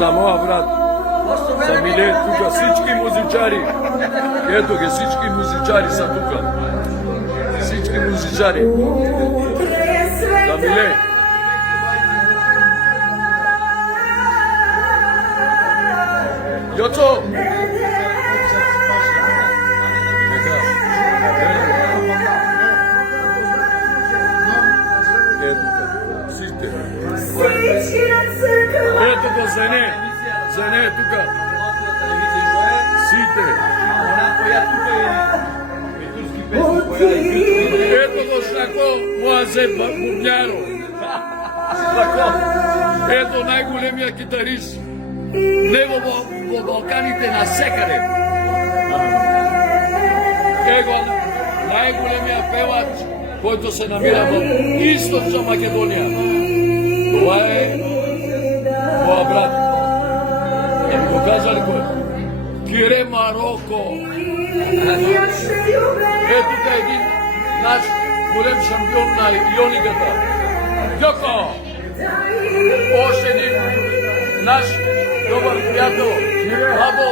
За моја брат, за Миле, тука всички музичари. Ето ги, всички музичари са тука. Всички музичари. За Миле. Јоцо! Ето го за не тука. Сите. Ето го Шако, Муазе Бубњаро. Ето најголемиот китарист. Него во Балканите насекаде. Его најголемиот певач којто се намира во Источна Македонија. Това е моја брат. Да ми го кажали кој? Кире Мароко. Ето тука един наш голем шампион на иониката. Јоко! Още един наш добар пријател. Бабо.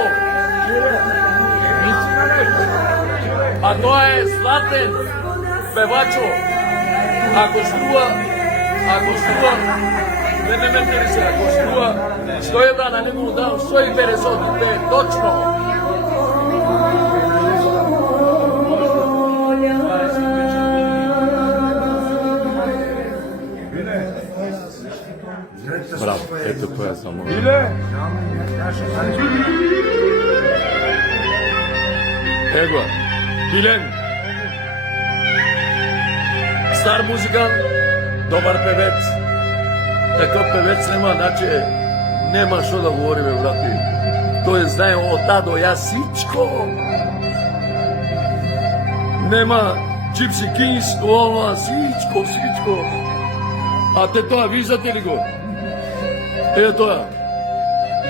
А тоа е Златен певачо. Ако струва, не ме интересира, ако струва 100 евра на него дам 150, точно. Браво, ето која само. Его, Билен. Стар музикант, добар певец. Таков певец нема, значи нема што да говориме, брати. Тој знае од А до Ја сичко. Нема Gypsy Kings, ова сичко. А те тоа виждате ли го? Е тоа.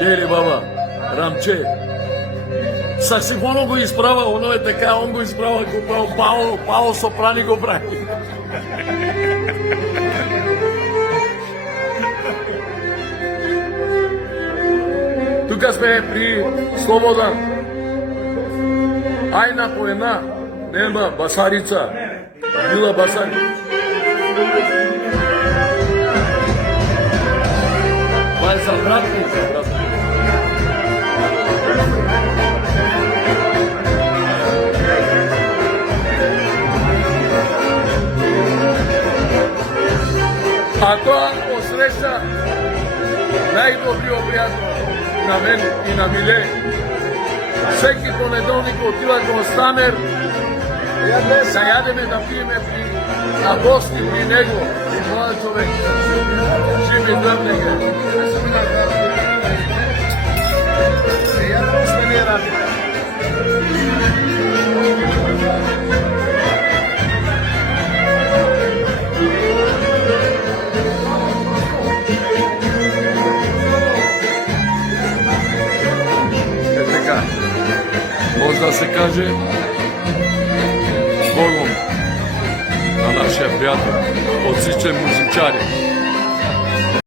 Леле баба, Рамче. Саксифонот го исправа, оно е така, он го исправа, го Пао Сопрани го прави. Тука сме при Слободан. Ајна по една, нема басарица, била басарица. Това е за братница, А тоа осреќа најдобриот пријател на мен и на Миле. Секи понеделник отива кон Станер да јадеме да пиеме на гости при него. И млад човек. Живи дрвнеге. Може да се каже Богом на нашия пријател од сите музичари.